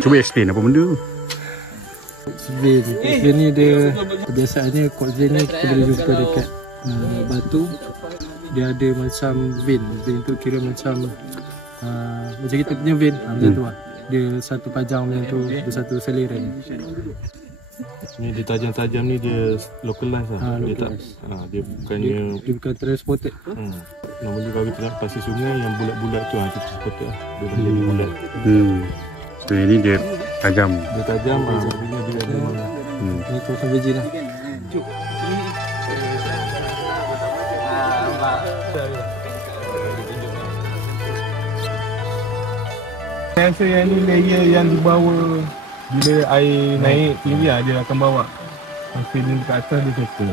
Cuba explain apa benda tu. Vein ni dia kebiasaannya quartz vein ni kita boleh jumpa dekat batu. Dia ada macam vein tu kira macam kita punya vein macam tu lah. Dia satu panjang macam tu, dia satu seliran. Ni dia tajam-tajam ni dia localize lah. Dia tak dia bukannya dia bukan transported. Normally kalau kita nak pasir sungai yang bulat-bulat tu kita transported lah. Dia boleh jadi bulat. So ini dia tajam. Dia tajam dia ada. Ni kawasan virgin lah. Saya rasa yang ni layer yang dibawa bila air naik tinggi dia akan bawa. Mesin ni ke atas dia settle.